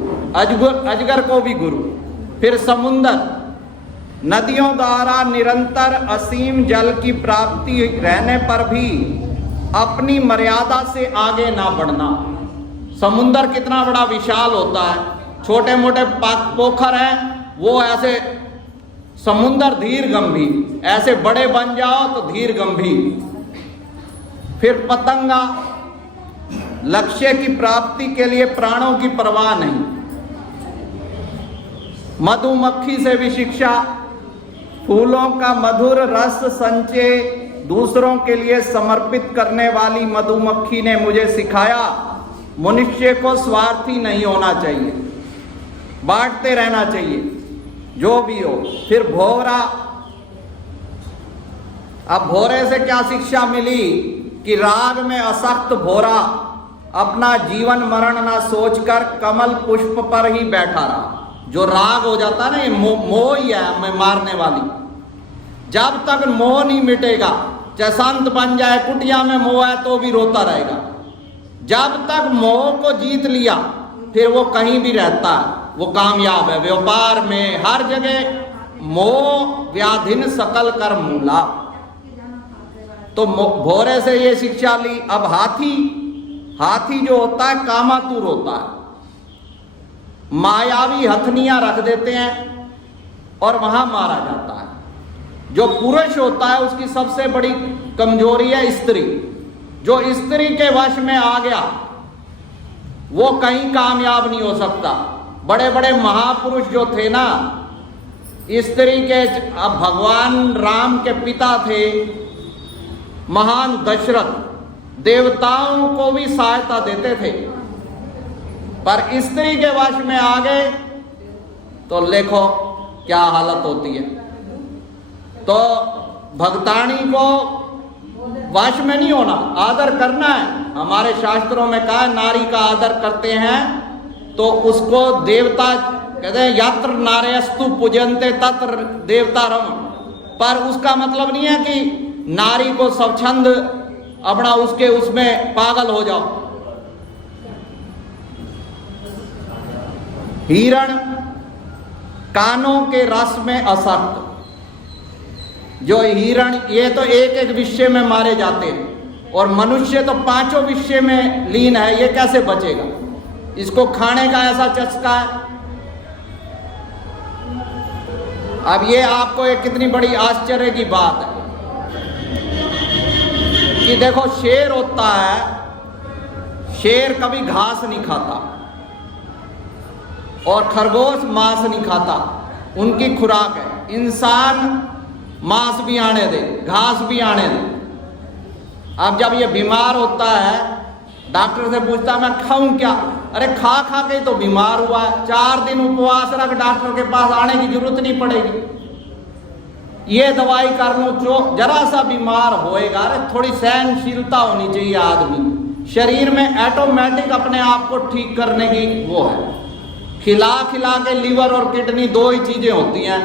अजगर को भी गुरु। फिर समुंदर, नदियों द्वारा निरंतर असीम जल की प्राप्ति रहने पर भी अपनी मर्यादा से आगे ना बढ़ना। समुंदर कितना बड़ा विशाल होता है, छोटे मोटे पोखर हैं, वो ऐसे समुंदर धीर गंभीर, ऐसे बड़े बन जाओ तो धीर गंभीर। फिर पतंगा, लक्ष्य की प्राप्ति के लिए प्राणों की परवाह नहीं। मधुमक्खी से भी शिक्षा, फूलों का मधुर रस संचय दूसरों के लिए समर्पित करने वाली मधुमक्खी ने मुझे सिखाया, मनुष्य को स्वार्थी नहीं होना चाहिए, बांटते रहना चाहिए जो भी हो। फिर भौरा, अब भौरे से क्या शिक्षा मिली कि राग में असक्त भौरा अपना जीवन मरण ना सोचकर कमल पुष्प पर ही बैठा रहा। जो राग हो जाता है ना, ये मोह ही है हमें मारने वाली। जब तक मोह नहीं मिटेगा, चाहे संत बन जाए, कुटिया में मोह है तो भी रोता रहेगा। जब तक मोह को जीत लिया, फिर वो कहीं भी रहता है, वो कामयाब है। व्यापार में हर जगह मोह व्याधिन सकल कर मूला। तो भौरे से ये शिक्षा ली। अब हाथी जो होता है कामातुर होता है, मायावी हथनियां रख देते हैं और वहां मारा जाता है। जो पुरुष होता है उसकी सबसे बड़ी कमजोरी है स्त्री। जो स्त्री के वश में आ गया वो कहीं कामयाब नहीं हो सकता। बड़े बड़े महापुरुष जो थे ना, स्त्री के, अब भगवान राम के पिता थे महान दशरथ, देवताओं को भी सहायता देते थे, पर स्त्री के वश में आ गए तो देखो क्या हालत होती है। तो भगताणी को वश में नहीं होना, आदर करना है। हमारे शास्त्रों में कहा है, नारी का आदर करते हैं तो उसको देवता कहते हैं, यत्र नार्यस्तु पूजन्ते तत्र देवता रम। पर उसका मतलब नहीं है कि नारी को स्वच्छंद अपना उसके उसमें पागल हो जाओ। हिरण कानों के रस में असक्त, जो हिरण ये तो एक एक विषय में मारे जाते हैं और मनुष्य तो पांचों विषय में लीन है, ये कैसे बचेगा? इसको खाने का ऐसा चस्का है। अब ये आपको एक कितनी बड़ी आश्चर्य की बात है कि देखो शेर होता है, शेर कभी घास नहीं खाता और खरगोश मांस नहीं खाता, उनकी खुराक है। इंसान मांस भी आने दे, घास भी आने दे। अब जब ये बीमार होता है, डॉक्टर से पूछता मैं खाऊं क्या? अरे खा खा के तो बीमार हुआ है, 4 दिन उपवास रख, डॉक्टर के पास आने की जरूरत नहीं पड़ेगी। ये दवाई कर लो, जो जरा सा बीमार होएगा, अरे थोड़ी सहनशीलता होनी चाहिए आदमी शरीर में, ऑटोमेटिक अपने आप को ठीक करने की वो है। खिला खिला के लीवर और किडनी 2 ही चीजें होती हैं,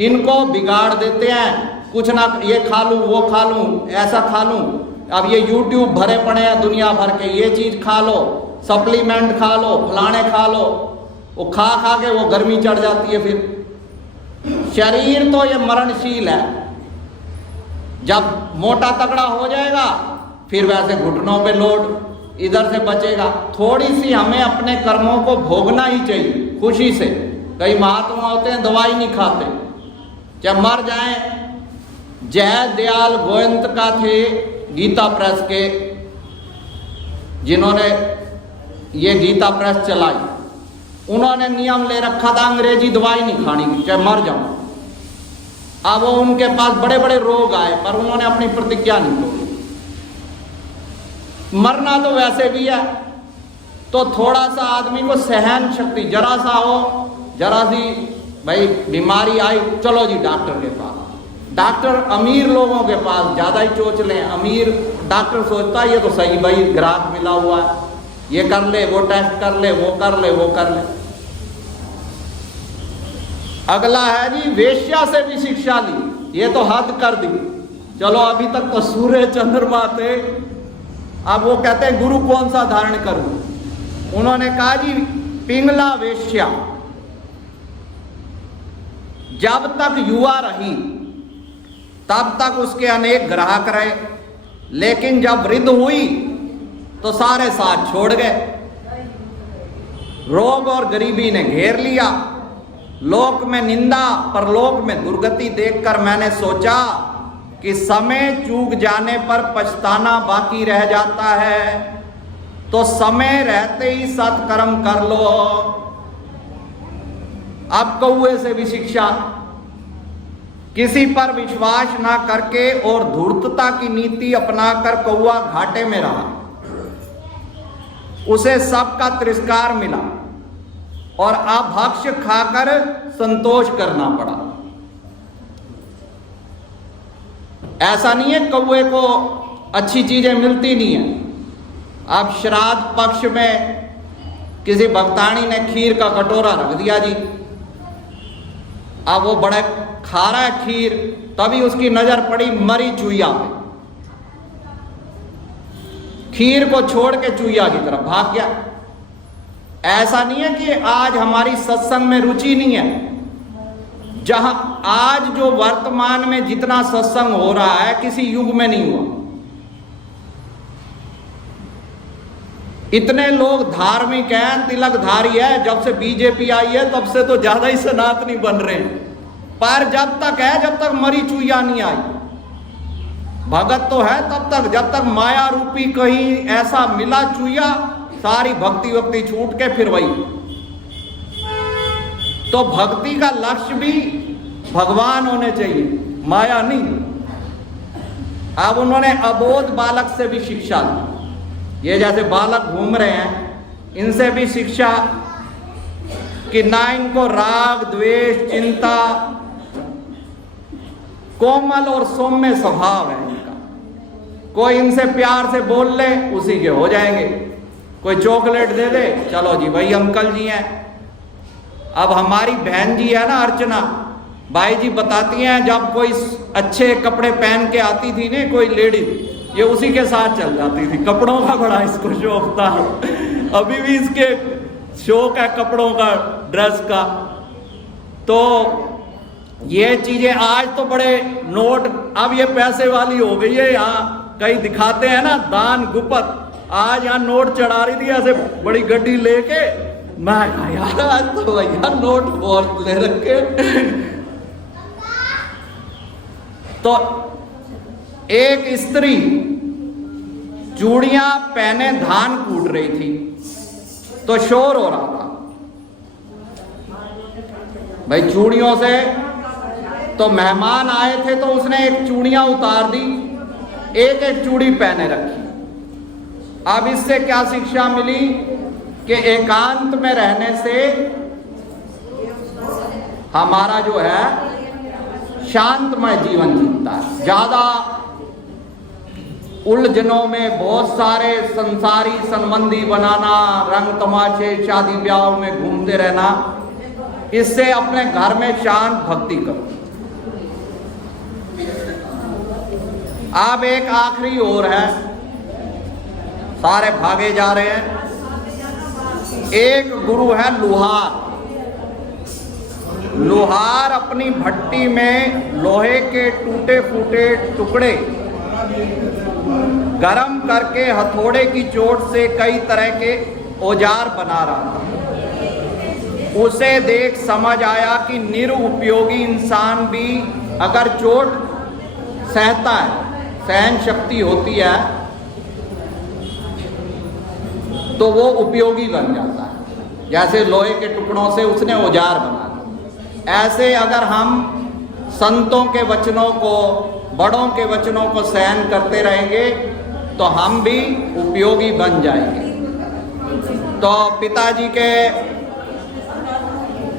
इनको बिगाड़ देते हैं। कुछ ना, ये खा लूं, वो खा लूं, ऐसा खा लूं। अब ये यूट्यूब भरे पड़े हैं दुनिया भर के, ये चीज खा लो, सप्लीमेंट खा लो, फलाने खा लो, वो खा खा के वो गर्मी चढ़ जाती है। फिर शरीर तो ये मरणशील है, जब मोटा तगड़ा हो जाएगा फिर वैसे घुटनों पे लोड, इधर से बचेगा। थोड़ी सी हमें अपने कर्मों को भोगना ही चाहिए खुशी से। कई महात्मा होते हैं दवाई नहीं खाते, जब मर जाएं। जय दयाल गोयंतका थे गीता प्रेस के, जिन्होंने ये गीता प्रेस चलाई, उन्होंने नियम ले रखा था अंग्रेजी दवाई नहीं खानी चाहे मर जाऊं। अब वो उनके पास बड़े बड़े रोग आए पर उन्होंने अपनी प्रतिज्ञा नहीं तोड़ी। मरना तो वैसे भी है, तो थोड़ा सा आदमी को सहन शक्ति जरा सा हो, जरा सी भाई बीमारी आई, चलो जी डॉक्टर के पास। डॉक्टर अमीर लोगों के पास ज्यादा ही चोच लें। अमीर डॉक्टर सोचता है ये तो सही भाई ग्राहक मिला हुआ है, ये कर ले, वो टेस्ट कर ले, वो कर ले, वो कर ले। अगला है जी वेश्या से भी शिक्षा ली, ये तो हद कर दी। चलो अभी तक तो सूर्य चंद्रमा थे, अब वो कहते हैं गुरु कौन सा धारण करूं। उन्होंने कहा जी पिंगला वेश्या जब तक युवा रही तब तक उसके अनेक ग्राहक रहे, लेकिन जब वृद्ध हुई तो सारे साथ छोड़ गए। रोग और गरीबी ने घेर लिया। लोक में निंदा, परलोक में दुर्गति देखकर मैंने सोचा कि समय चूक जाने पर पछताना बाकी रह जाता है, तो समय रहते ही सत्कर्म कर लो। अब कौए से भी शिक्षा, किसी पर विश्वास ना करके और धूर्तता की नीति अपनाकर कौआ घाटे में रहा। उसे सबका तिरस्कार मिला और अभक्ष खाकर संतोष करना पड़ा। ऐसा नहीं है कौए को अच्छी चीजें मिलती नहीं है। अब श्राद्ध पक्ष में किसी भक्तानी ने खीर का कटोरा रख दिया जी, अब वो बड़ा खा रहा है खीर, तभी उसकी नजर पड़ी मरी चूहिया पे। खीर को छोड़ के चूहिया की तरफ भाग गया। ऐसा नहीं है कि आज हमारी सत्संग में रुचि नहीं है। जहां आज जो वर्तमान में जितना सत्संग हो रहा है किसी युग में नहीं हुआ। इतने लोग धार्मिक हैं, तिलकधारी है, जब से बीजेपी आई है तब से तो ज्यादा ही सनातनी बन रहे हैं। पर जब तक है, जब तक मरी चूहिया नहीं आई, भगत तो है तब तक, जब तक माया रूपी कहीं ऐसा मिला चूहिया, सारी भक्ति वक्ति छूट के फिर वही। तो भक्ति का लक्ष्य भी भगवान होने चाहिए, माया नहीं। अब उन्होंने अबोध बालक से भी शिक्षा दी। ये जैसे बालक घूम रहे हैं, इनसे भी शिक्षा कि ना इनको राग द्वेष चिंता, कोमल और सौम्य स्वभाव है इनका। कोई इनसे प्यार से बोल ले उसी के हो जाएंगे। कोई चॉकलेट दे दे, चलो जी वही अंकल जी हैं। अब हमारी बहन जी है ना अर्चना, भाई जी बताती हैं जब कोई अच्छे कपड़े पहन के आती थी ना कोई लेडी, ये उसी के साथ चल जाती थी। कपड़ों का बड़ा इसको शौक था। अभी भी इसके शौक है कपड़ों का, ड्रेस का। तो ये चीजें आज तो बड़े नोट, अब ये पैसे वाली हो गई है। यहाँ कहीं दिखाते हैं ना दान गुपत, आज यहाँ नोट चढ़ा रही थी ऐसे बड़ी गड्डी लेके। मैं कहा यार आज तो भैया नोट बहुत ले रखे। तो एक स्त्री चूड़ियां पहने धान कूट रही थी, तो शोर हो रहा था भाई चूड़ियों से। तो मेहमान आए थे तो उसने एक चूड़ियां उतार दी, एक एक चूड़ी पहने रखी। अब इससे क्या शिक्षा मिली कि एकांत में रहने से हमारा जो है शांतमय जीवन जीता है। ज्यादा उलझनों में बहुत सारे संसारी संबंधी बनाना, रंग तमाशे, शादी ब्याह में घूमते रहना, इससे अपने घर में शांत भक्ति करो। अब एक आखिरी और है, सारे भागे जा रहे हैं। एक गुरु है लुहार। लुहार अपनी भट्टी में लोहे के टूटे फूटे टुकड़े गरम करके हथौड़े की चोट से कई तरह के औजार बना रहा था। उसे देख समझ आया कि निरुपयोगी इंसान भी अगर चोट सहता है, सहन शक्ति होती है, तो वो उपयोगी बन जाता है। जैसे लोहे के टुकड़ों से उसने औजार बना दिया, ऐसे अगर हम संतों के वचनों को, बड़ों के वचनों को सहन करते रहेंगे तो हम भी उपयोगी बन जाएंगे। तो पिताजी के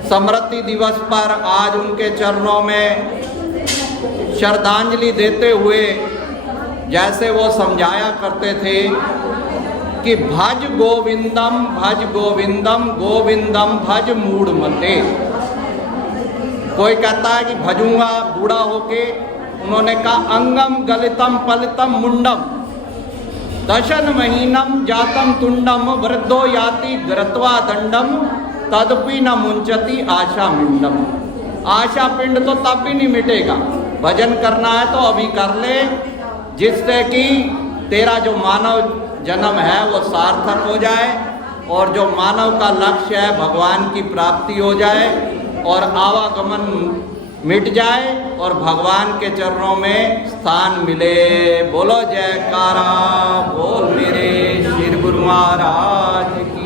स्मृति दिवस पर आज उनके चरणों में श्रद्धांजलि देते हुए जैसे वो समझाया करते थे कि भज गोविंदम, गोविंदम भज मूढ़ मते। कोई कहता है कि भजूंगा बूढ़ा होके, उन्होंने कहा अंगम गलितम पलितम मुंडम दशन महीनम जातम तुंडम वृद्धो याति ग्रत्वा दंडम तदपि न मुंचति आशा पिंडम। आशा पिंड तो तब भी नहीं मिटेगा। भजन करना है तो अभी कर ले, जिससे कि तेरा जो मानव जन्म है वो सार्थक हो जाए और जो मानव का लक्ष्य है भगवान की प्राप्ति हो जाए और आवागमन मिट जाए और भगवान के चरणों में स्थान मिले। बोलो जयकारा बोल मेरे श्री गुरु महाराज की।